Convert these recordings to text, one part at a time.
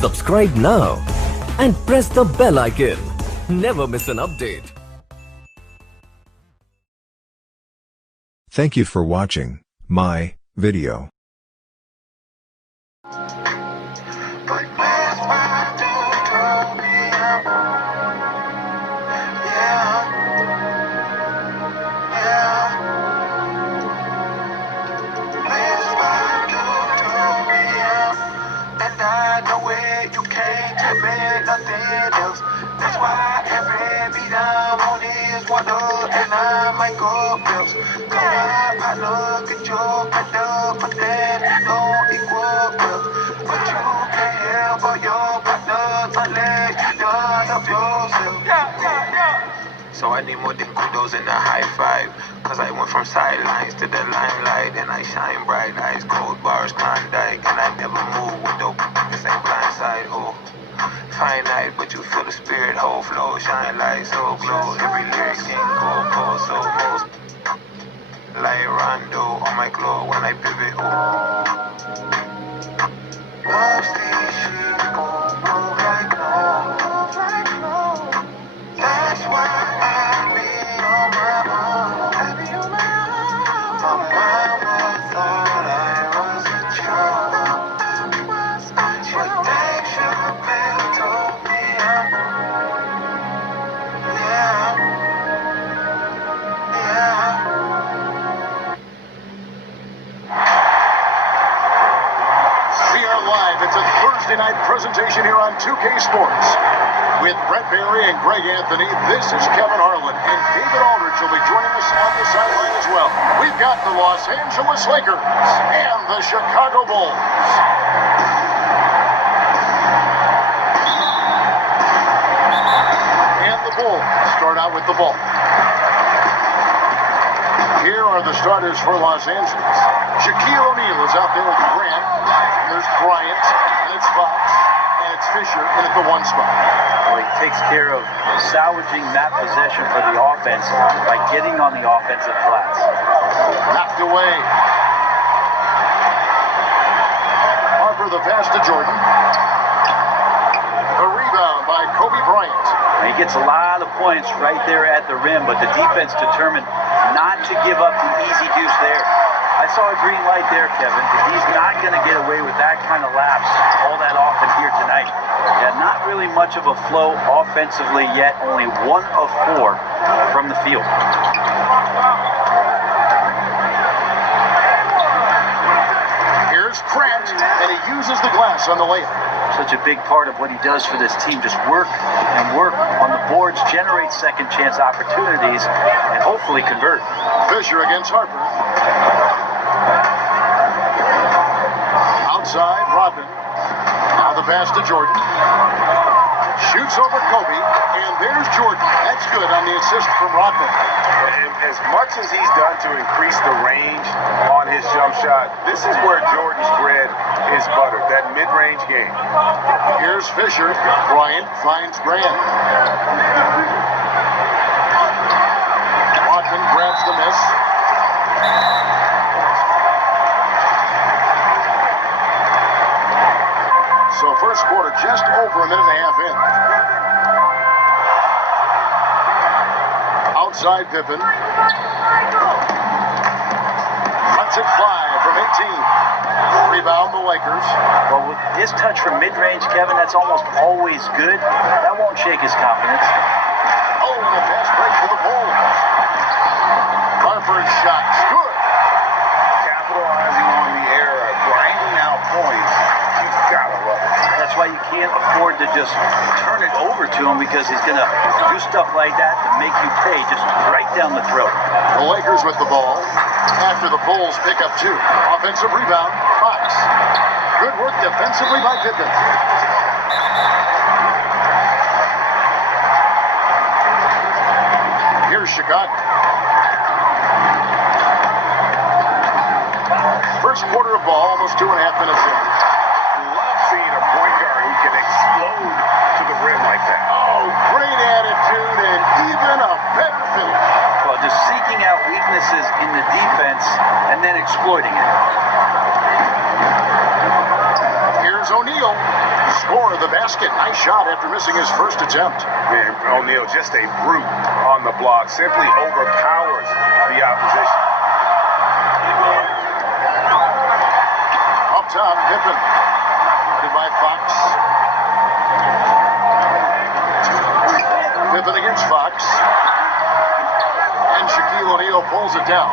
Subscribe now and press the bell icon. Never miss an update. Thank you for watching my video. You can't demand nothing else. That's why every beat I'm on is one up, and I might go bills. Go up, I look at your partner, but that don't equal bills. But you can't help all your partners unless you done up yourself. So I need more than kudos and a high five. Cause I went from sidelines to the limelight, and I shine bright, eyes cold, bars Klondike. And I never move with dope, this ain't blindside, oh. Finite, but you feel the spirit, whole flow, shine like so glow. Every lyric can go, so most. Like Rondo on my glow when I pivot, oh. Most these shit gon' move like no. That's why I be on my own. My mama thought I was a joke, but Dave Chappelle told me We are live. It's a Thursday night presentation here on 2K Sports. With Brett Barry and Greg Anthony, this is Kevin Harlan, and David Aldridge will be joining us on the sideline as well. We've got the Los Angeles Lakers and the Chicago Bulls. And the Bulls start out with the ball. Here are the starters for Los Angeles. Shaquille O'Neal is out there with Grant. And there's Bryant, and it's Fox, and it's Fisher in at the one spot. Well, he takes care of salvaging that possession for the offense by getting on the offensive flats. Knocked away. Harper the pass to Jordan. The rebound by Kobe Bryant. And he gets a lot of points right there at the rim, but the defense determined not to give up the easy deuce there. I saw a green light there, Kevin. He's not going to get away with that kind of lapse all that often here tonight. Yeah, not really much of a flow offensively yet. Only 1 of 4 from the field. Here's Grant, and he uses the glass on the layup. Such a big part of what he does for this team. Just work and work on the boards, generate second chance opportunities, and hopefully convert. Fisher against Harper. Outside, Rodman. Now the pass to Jordan. Shoots over Kobe, and there's Jordan. That's good on the assist from Rodman. As much as he's done to increase the range on his jump shot, this is where Jordan's bread is buttered, that mid-range game. Here's Fisher. Bryant finds Grant. Rodman grabs the miss. So first quarter just over a minute and a half in. Outside Pippen. Lets it fly from 18. Rebound the Lakers. Well, with his touch from mid-range, Kevin, that's almost always good. That won't shake his confidence. Oh, and a fast break for the Bulls. Harper's shot's good. Capitalizing on the error, grinding out points. You've got to love it. That's why you can't afford to just turn it over to him, because he's going to do stuff like that to make you pay just right down the throat. The Lakers with the ball after the Bulls pick up 2. Offensive rebound, Fox. Good work defensively by Pippen. Here's Chicago. First quarter of ball, almost 2.5 minutes in. Love seeing a point guard who can explode to the rim like that. Oh, great attitude and even a better finish. Well, just seeking out weaknesses in the defense and then exploiting it. Here's O'Neal. score the basket. Nice shot after missing his first attempt. Man, O'Neal, just a brute on the block. Simply overpowers the opposition. Up top, Pippen. Guarded by Fox. Pippen against Fox. And Shaquille O'Neal pulls it down.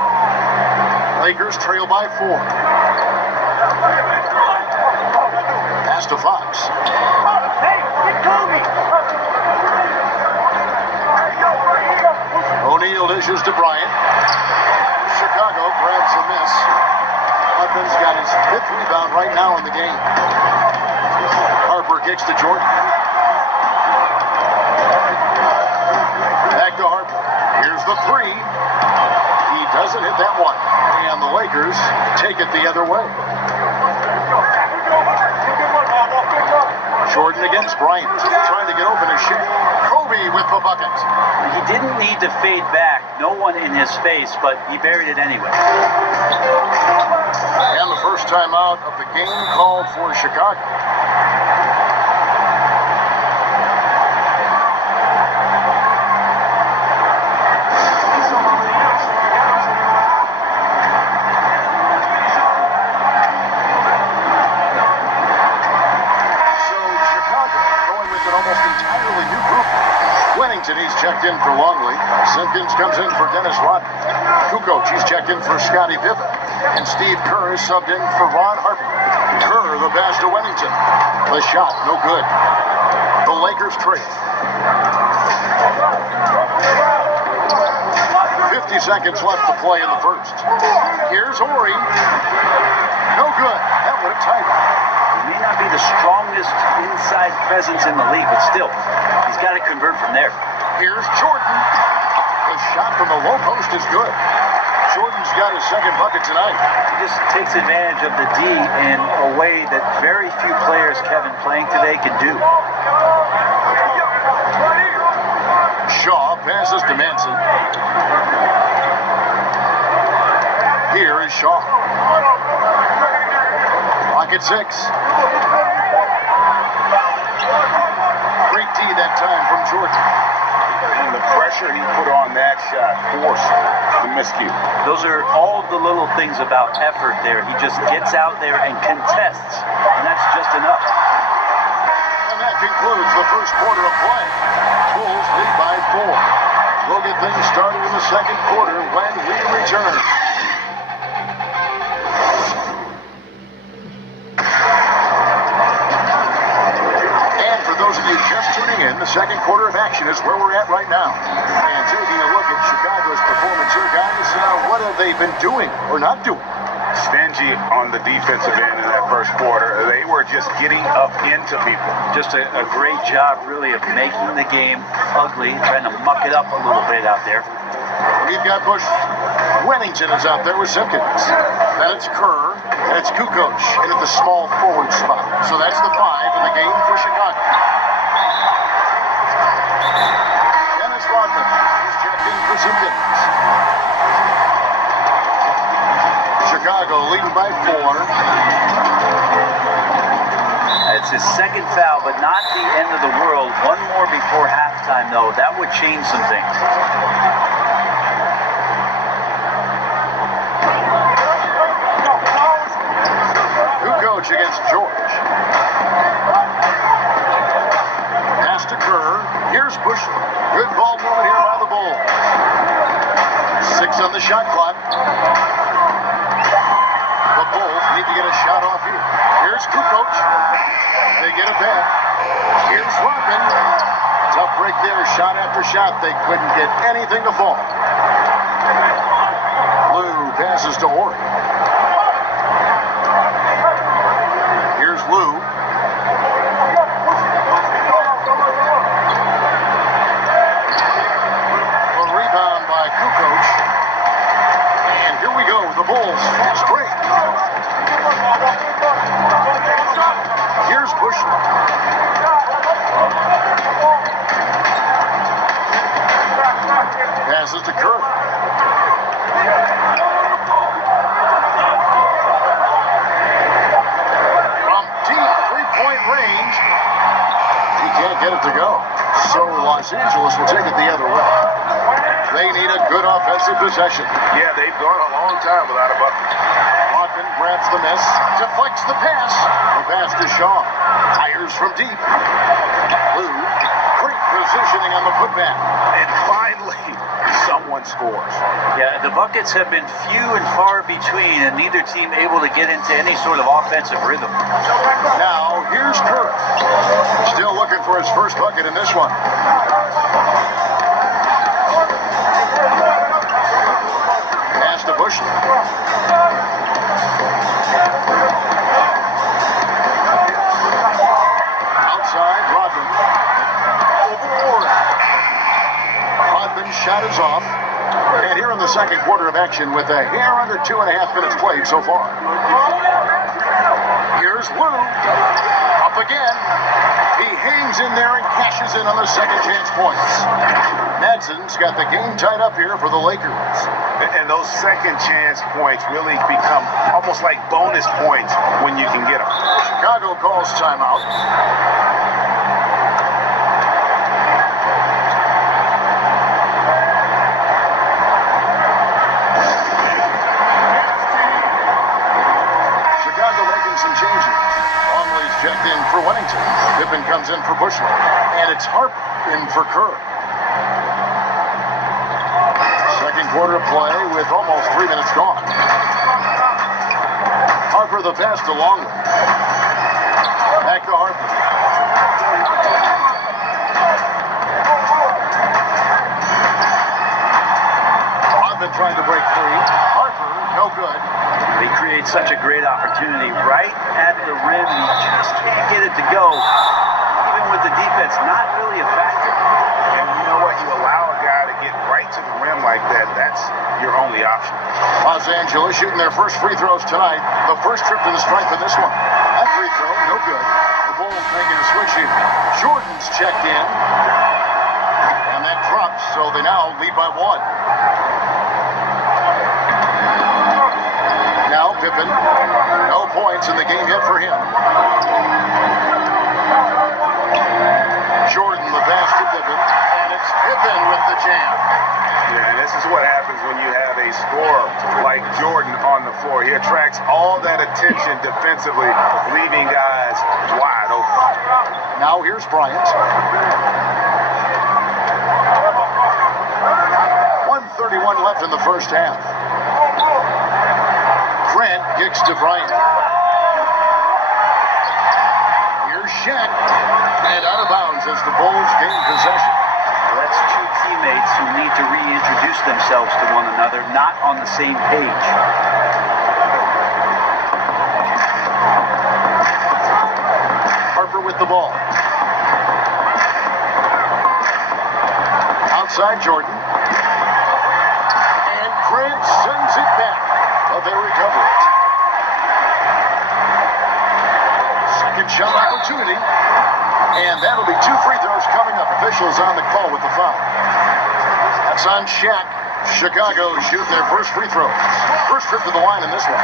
Lakers trail by 4. Pass to Fox. O'Neal dishes to Bryant. Chicago grabs the miss. Hutton's got his 5th rebound right now in the game. Harper kicks to Jordan. Back to Harper. Here's the 3. He doesn't hit that one. And the Lakers take it the other way. Jordan against Bryant. Trying to get open and shoot. Kobe with the bucket. He didn't need to fade back. No one in his face, but he buried it anyway. And the first time out of the game called for Chicago. He's checked in for Longley. Simpkins comes in for Dennis Rodman. Kukoc, he's checked in for Scottie Pippen. And Steve Kerr is subbed in for Ron Harper. Kerr, the pass to Wennington. The shot, no good. The Lakers trail. 50 seconds left to play in the first. Here's Horry. No good. That would have tied it. He may not be the strongest inside presence in the league, but still, he's got to convert from there. Here's Jordan. The shot from the low post is good. Jordan's got his 2nd bucket tonight. He just takes advantage of the D in a way that very few players, Kevin, playing today can do. Shaw passes to Manson. Here is Shaw. Clock at 6. Great D that time from Jordan. And the pressure he put on that shot forced the miscue. Those are all the little things about effort there. He just gets out there and contests, and that's just enough. And that concludes the first quarter of play. Bulls lead by 4. We'll get things started in the second quarter when we return. Just tuning in, the second quarter of action is where we're at right now. And taking a look at Chicago's performance here, guys, what have they been doing or not doing? Stingy on the defensive end in that first quarter. They were just getting up into people. Just a great job, really, of making the game ugly, trying to muck it up a little bit out there. We've got Bush. Wennington is out there with Simpkins. Then it's Kerr, and it's Kukoc in at the small forward spot. So that's the 5 in the game for Chicago. Dennis Rodman is checked in for Simpkins. Chicago leading by 4. It's his 2nd foul, but not the end of the world. One more before halftime, though. That would change some things. Kukoc against George. Pass to Kerr. Here's Bush. Good ball movement here by the Bulls. 6 on the shot clock. The Bulls need to get a shot off here. Here's Kukoc. They get it back. Here's Rodman. Tough break there. Shot after shot. They couldn't get anything to fall. Lou passes to Horry. Here's Lou. A rebound by Kukoc. And here we go. The Bulls fast break. Here's Bush. Passes to Kerr. From deep. get it to go. So Los Angeles will take it the other way. They need a good offensive possession. Yeah, they've gone a long time without a bucket. Rodman grabs the miss, deflects the pass. The pass to Shaw. Fires from deep. Blue, great positioning on the putback. And finally, someone scores. Yeah, the buckets have been few and far between, and neither team able to get into any sort of offensive rhythm. Now, here's Kerr. Still looking for his first bucket in this one. Pass to Bush. Outside, Rodman. Over Warren. Rodman's shot is off. And here in the second quarter of action with a hair under 2.5 minutes played so far. Here's Lou. Up again. He hangs in there and cashes in on the second chance points. Madson's got the game tied up here for the Lakers. And those second chance points really become almost like bonus points when you can get them. Chicago calls timeout. Chicago making some changes. Longley's checked in for Wennington. Pippen comes in for Bushler. And it's Harper in for Kerr. Second quarter play with almost 3 minutes gone. Harper the pass to Longley. Back to Harper. Rodman trying to break free. Harper, no good. They create such a great opportunity right at the rim. You just can't get it to go. Even with the defense not really a factor. And you know what? You allow a guy to get right to the rim like that, that's your only option. Los Angeles shooting their first free throws tonight. The first trip to the stripe in this one. That free throw, no good. The Bulls making a switch here. Jordan's checked in. And that drops, so they now lead by 1. Now Pippen. No points in the game yet for him. Jordan, the pass to Pippen. And it's Pippen with the jam. Yeah, and this is what happens when you have a scorer like Jordan on the floor. He attracts all that attention defensively, leaving guys wide open. Now here's Bryant. 1:31 left in the first half. Grant kicks to Bryant. Here's Shaq. And out of bounds as the Bulls gain possession. Well, that's two teammates who need to reintroduce themselves to one another, not on the same page. Harper with the ball. Outside Jordan. And Grant sends it back. But they recover it. Second shot opportunity. And that'll be 2 free throws coming up. Officials on the call with the foul. That's on Shaq. Chicago shoot their first free throws. First trip to the line in this one.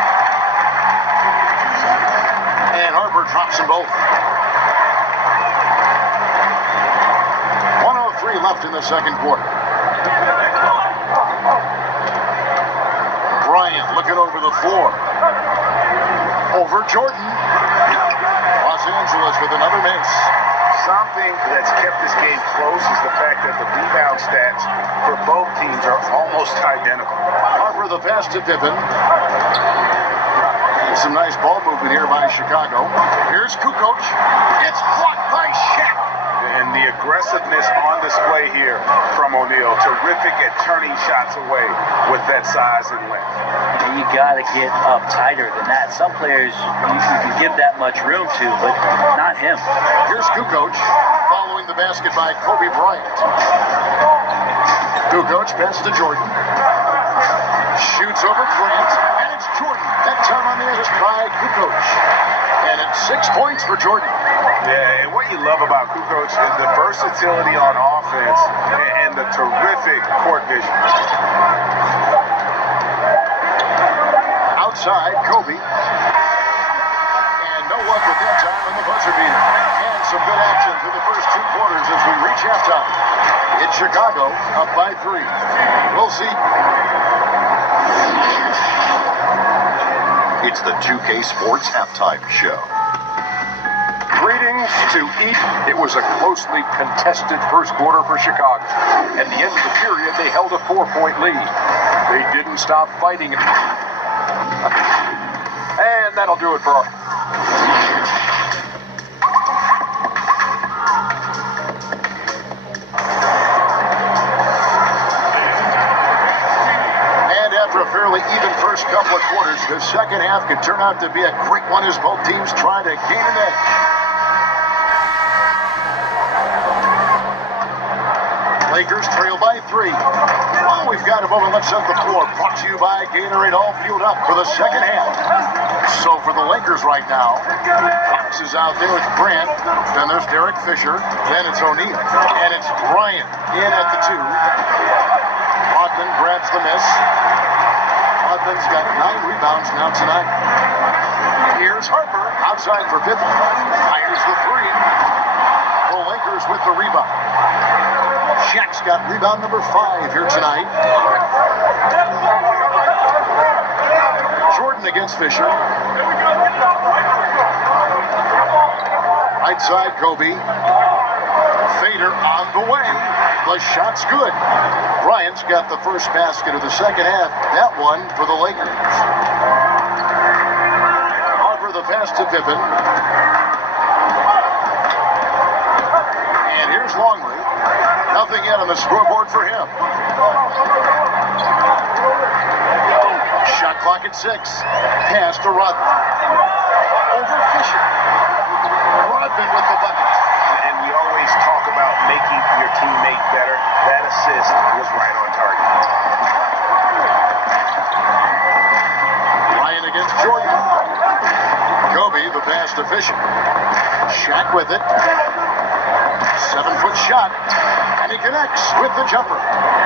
And Harper drops them both. 1:03 left in the second quarter. Bryant looking over the floor. Over Jordan. Los Angeles with another miss. Something that's kept this game close is the fact that the rebound stats for both teams are almost identical. Harper the pass to Pippen. Some nice ball movement here by Chicago. Here's Kukoc. It's blocked by Shaq. And the aggressiveness on display here from O'Neal. Terrific at turning shots away with that size and length. You got to get up tighter than that. Some players you can give that much room to, but not him. Here's Kukoc following the basket by Kobe Bryant. Kukoc pass to Jordan. Shoots over Grant, and it's Jordan. That time on the edge by Kukoc. And it's 6 points for Jordan. Yeah, and what you love about Kukoc is the versatility on offense and the terrific court vision. Outside, Kobe. And no luck with that time on the buzzer beater. And some good action through the first 2 quarters It's Chicago up by 3. We'll see. It's the 2K Sports Halftime Show. Greetings to each. It was a closely contested first quarter for Chicago. At the end of the period, they held a 4-point lead. They didn't stop fighting. And that'll do it for our... And after a fairly even first couple of quarters, the second half could turn out to be a quick one as both teams try to gain an edge. Lakers trail by 3. Oh, we've got a moment left on the floor. Brought to you by Gatorade, all fueled up for the second half. So for the Lakers right now, Fox is out there with Grant. Then there's Derek Fisher. Then it's O'Neal. And it's Bryant in at the 2. Rodman grabs the miss. Rodman's got 9 rebounds now tonight. Here's Harper outside for Pippen. Fires the 3. The Lakers with the rebound. Shaq's got rebound number 5 here tonight. Jordan against Fisher. Right side, Kobe. Fader on the way. The shot's good. Bryant's got the first basket of the second half. That one for the Lakers. Harper the pass to Pippen. And here's Longley. Nothing yet on the scoreboard for him. Shot clock at 6. Pass to Rodman. Over Fisher. Rodman with the bucket. And we always talk about making your teammate better. That assist was right on target. Ryan against Jordan. Kobe, the pass to Fisher. Shaq with it. 7-foot shot. And he connects with the jumper.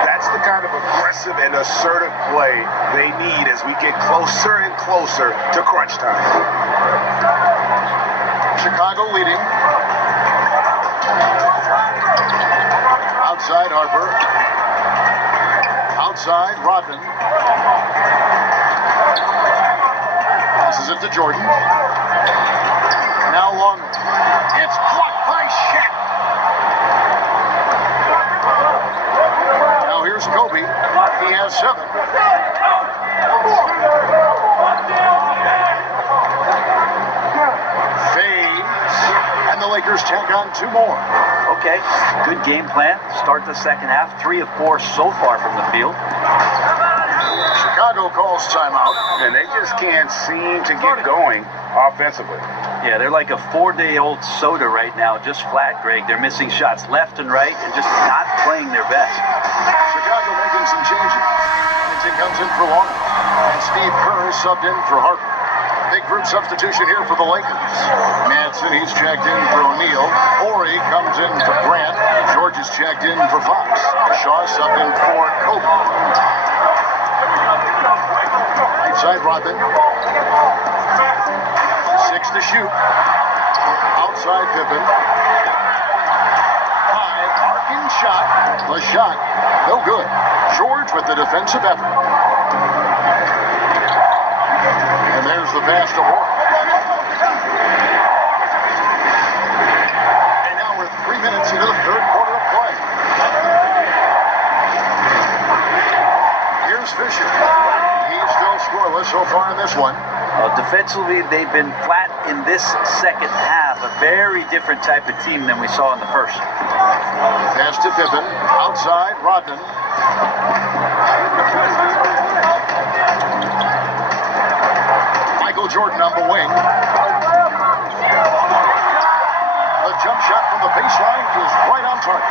That's the kind of aggressive and assertive play they need as we get closer and closer to crunch time. Chicago leading. Outside Harper. Outside Rodman. Passes it to Jordan. Now Longley. It's blocked by Shaq. Now here's Kobe. He has 7. Fades. And the Lakers tack on 2 more. Okay, good game plan. Start the second half. 3 of 4 so far from the field. Chicago calls timeout. And they just can't seem to get going offensively. Yeah, they're like a 4-day-old soda right now, just flat, Greg. They're missing shots left and right and just not playing their best. Chicago making some changes. Henson comes in for Longley. And Steve Kerr subbed in for Harper. Big group substitution here for the Lakers. Madsen, he's checked in for O'Neal. Horry comes in for Grant. George is checked in for Fox. Shaw subbed in for Kobe. Right side, Rodman. 6 to shoot. Outside Pippen. High, arcing shot. The shot, no good. George with the defensive effort. And there's the pass to Horry. And now we're 3 minutes into the third quarter of play. Here's Fisher. He's still scoreless so far in this one. Defensively, they've been flat in this second half. A very different type of team than we saw in the first. Pass to Pippen. Outside, Rodman. Michael Jordan on the wing. The jump shot from the baseline is right on target.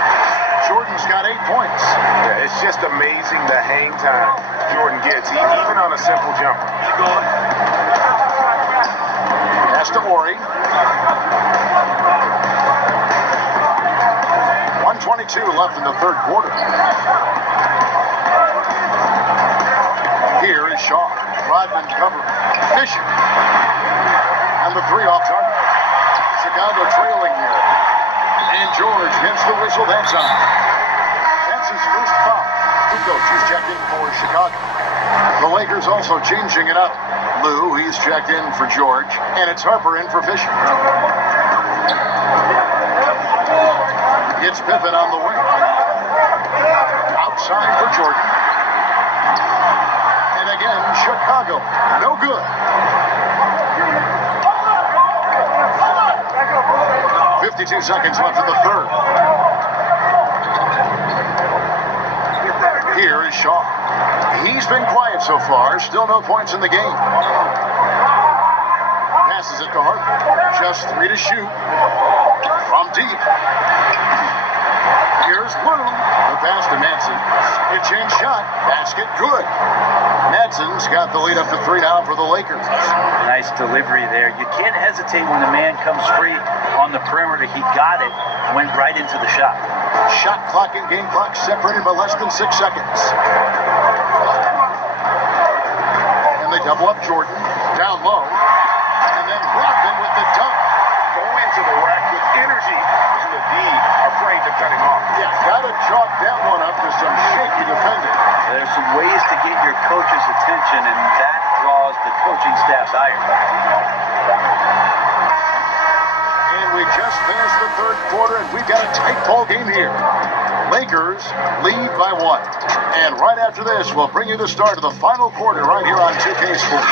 Jordan's got 8 points. Yeah, it's just amazing the hang time Jordan gets, even on a simple jumper. Pass to Horry. 1:22 left in the third quarter. Here is Shaw. Rodman covering. Fisher. And the 3 off target. Chicago trailing here. And George hits the whistle that time. That's his first foul. Kukoc is checked in for Chicago. The Lakers also changing it up. Lou, he's checked in for George, and it's Harper in for Fisher. It's Pippen on the wing. Outside for Jordan. And again, Chicago. No good. 52 seconds left in the third. Here is Shaw. He's been quiet so far. Still no points in the game. Passes it to Harper. Just 3 to shoot. From deep. Here's Blue. The pass to Madsen. Pitch-in shot. Basket good. Madsen's got the lead up to 3 now for the Lakers. Nice delivery there. You can't hesitate when the man comes free on the perimeter. He got it, went right into the shot. Shot clock and game clock separated by less than 6 seconds. And they double up Jordan. Down low. And then Rodman with the dunk. Going to the rack with energy. And the D afraid to cut him off. Yeah, gotta chalk that one up to some shaky defending. There's some ways to get your coach's attention, and that draws the coaching staff's ire. And we just finished the third quarter, and we've got a tight ball game here. Lakers lead by 1. And right after this, we'll bring you the start of the final quarter right here on 2K Sports.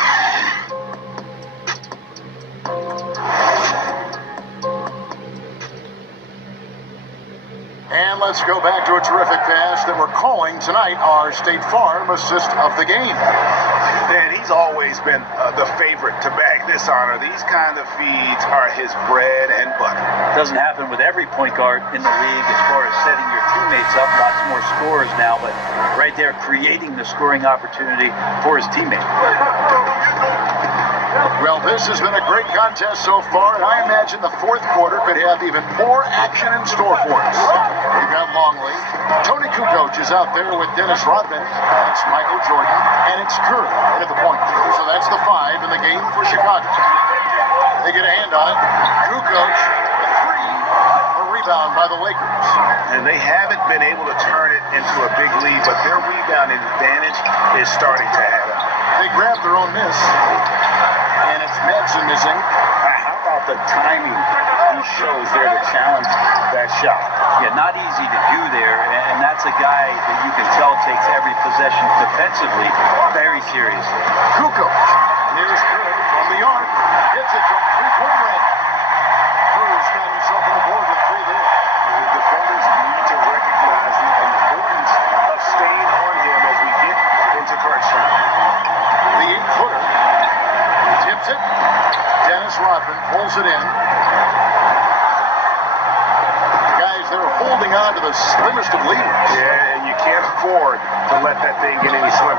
And let's go back to a terrific pass that we're calling tonight our State Farm assist of the game. Dan, he's always been the favorite to bag this honor. These kind of feeds are his bread and butter. Doesn't happen with every point guard in the league as far as setting your teammates up. Lots more scorers now, but right there creating the scoring opportunity for his teammate. Well, this has been a great contest so far, and I imagine the fourth quarter could have even more action in store for us. We've got Longley. Tony Kukoc is out there with Dennis Rodman. That's Michael Jordan, and it's Kerr at the point. So that's the 5 in the game for Chicago. They get a hand on it. Kukoc, a 3, a rebound by the Lakers. And they haven't been able to turn it into a big lead, but their rebounding advantage is starting to add up. They grab their own miss. And it's Madsen missing. How about the timing he shows there to challenge that shot? Yeah, not easy to do there, and that's a guy that you can tell takes every possession defensively very seriously. Kukoc. Here's Kerr from the arc. Hits it from 3-point range. Kerr's got himself on the board with 3 there. The defenders need to recognize the importance of staying on him as we get into crunch time. The 8-footer. Tips it. Dennis Rodman pulls it in. Guys, they're holding on to the slimmest of leaders. Yeah, and you can't afford to let that thing get any slimmer.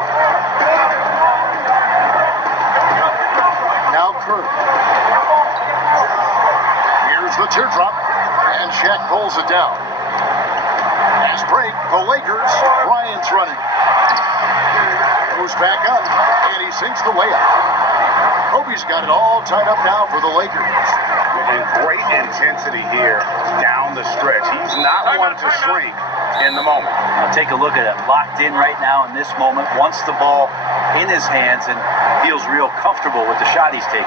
Now Kerr. Here's the teardrop. And Shaq pulls it down. Fast break. The Lakers. Bryant's running. Goes back up. And he sinks the layup. Kobe's got it all tied up now for the Lakers. And great intensity here down the stretch. He's not one to shrink in the moment. Now take a look at it. Locked in right now in this moment. Wants the ball in his hands and feels real comfortable with the shot he's taking.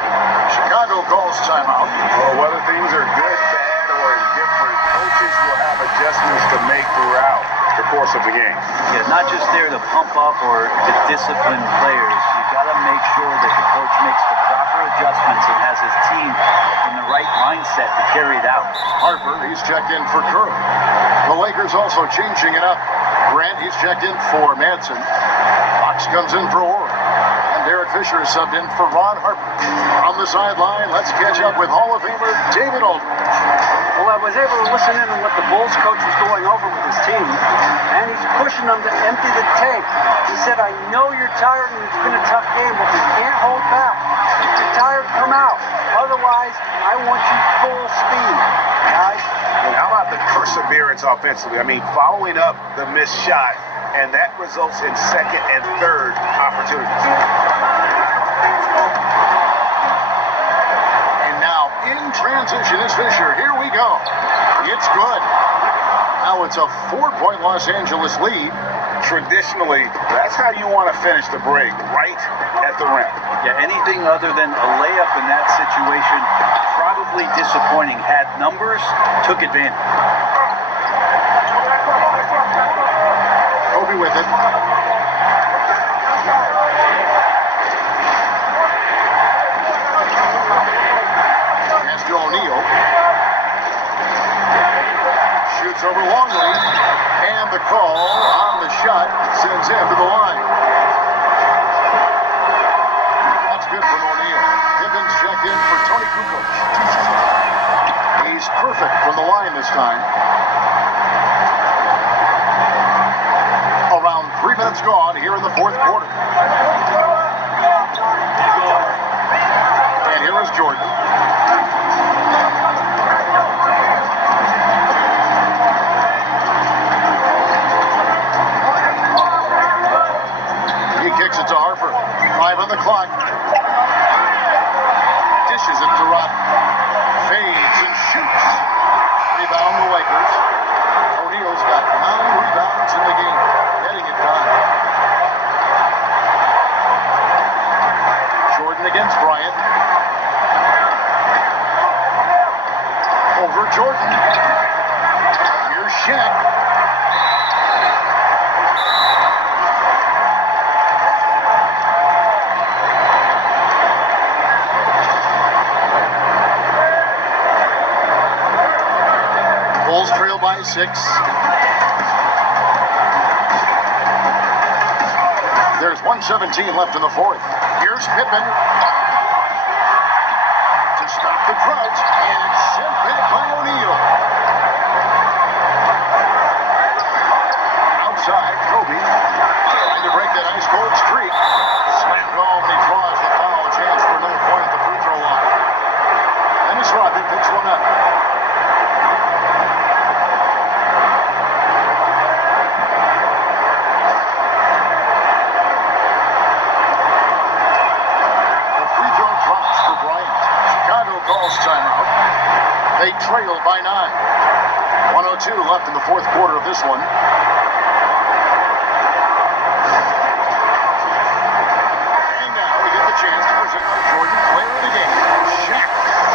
Chicago calls timeout. Well, whether things are good, bad, or indifferent, coaches will have adjustments to make throughout the course of the game. Yeah, not just there to pump up or to discipline players. You got to make sure that the coach makes the proper adjustments and has his team in the right mindset to carry it out. Harper, he's checked in for Kerr. The Lakers also changing it up. Grant, he's checked in for Madsen. Fox comes in for Orr. And Derek Fisher is subbed in for Ron Harper. On the sideline, let's catch up with Hall of Famer David Aldridge. Well, I was able to listen in on what the Bulls coach was going over with his team, and he's pushing them to empty the tank. He said, I know you're tired and it's been a tough game, but we can't hold back. If you're tired, come out. Otherwise, I want you full speed, guys. And how about the perseverance offensively? I mean, following up the missed shot, and that results in second and third opportunities. And now in transition is Fisher. Here we go. It's good. Now it's a 4-point Los Angeles lead. Traditionally, that's how you want to finish the break, right at the rim. Yeah, anything other than a layup in that situation, probably disappointing. Had numbers, took advantage. Kobe with it. Pass to O'Neal. Shoots over Longley. And the call on the shot sends him to the line. That's good from O'Neal. Pippin's checked in for Tony Kukoc. He's perfect from the line this time. Around 3 minutes gone here in the fourth quarter. And here is Jordan. He kicks it to Harper. 5 on the clock. Dishes it to Rodman. Fades and shoots. Rebound the Lakers. O'Neal's got 9 rebounds in the game. Getting it done. Jordan against Bryant. Over Jordan. Here's Shaq. Bulls trail by 6. There's 1:17 left in the fourth. Here's Pippen to stop the crunch, and it's sent back by O'Neal. Outside, Kobe trying to break that ice cold streak. Slammed home, and he draws the foul. A chance for another point at the free throw line. Dennis Rodman picks one up. Timeout. They trail by 9. 1:02 left in the fourth quarter of this one. And now we get the chance to present our Jordan player of the game, Shaq.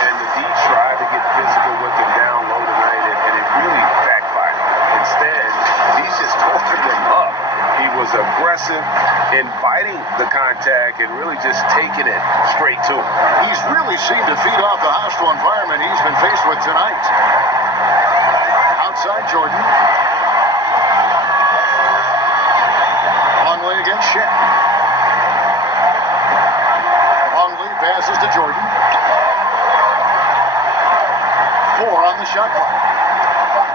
And the D tried to get physical with him down low tonight, and it really backfired. Instead, he just tore them up. He was aggressive, inviting the contact, and really just taking it straight to him. He's really seemed to feed off the hostile environment he's been faced with tonight. Outside Jordan. Longley against Shaq. Longley passes to Jordan. 4 on the shot clock.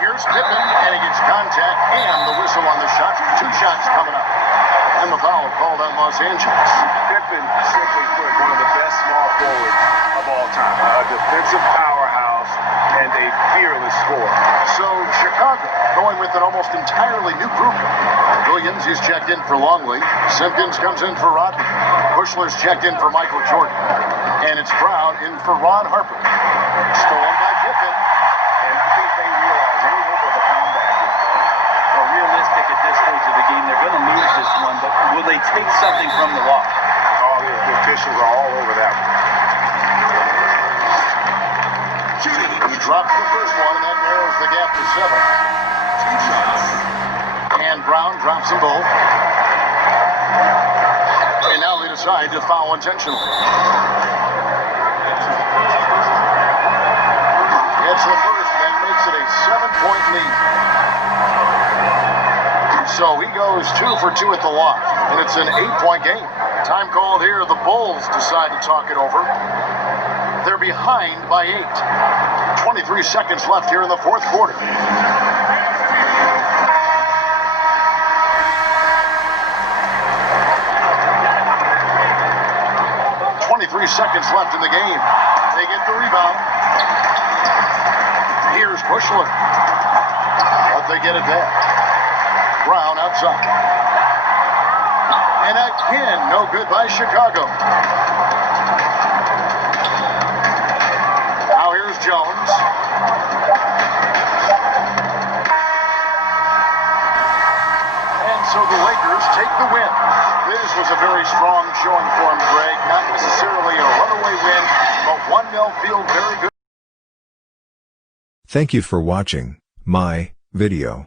Here's Pippen, and he gets contact and the whistle on the shot. 2 shots coming up. And the foul called on Los Angeles. Pippen, simply put, one of the best small forwards of all time. A defensive powerhouse and a fearless scorer. So Chicago going with an almost entirely new group. Williams is checked in for Longley. Simpkins comes in for Rodney. Bushler's checked in for Michael Jordan. And it's Brown in for Ron Harper. Stolen by Pippen. And I think they realize any hope of a comeback. Well, realistic at this stage of the game, they're going to lose this one, but will they take something from the loss? Oh, the officials are all over that one. He drops the first one, and that narrows the gap to 7. And Brown drops them both. And now they decide to foul intentionally. Gets the first, then makes it a 7-point lead. So he goes 2 for 2 at the lock, and it's an 8-point game. Time called here. The Bulls decide to talk it over. They're behind by 8. 23 seconds left here in the fourth quarter. 23 seconds left in the game. They get the rebound. Here's Bushler. But they get it back. Brown outside. And again, no good by Chicago. Now here's Jones. so the Lakers take the win. This was a very strong showing for him, Greg. Not necessarily a runaway win, but one they'll feel very good. Thank you for watching my video.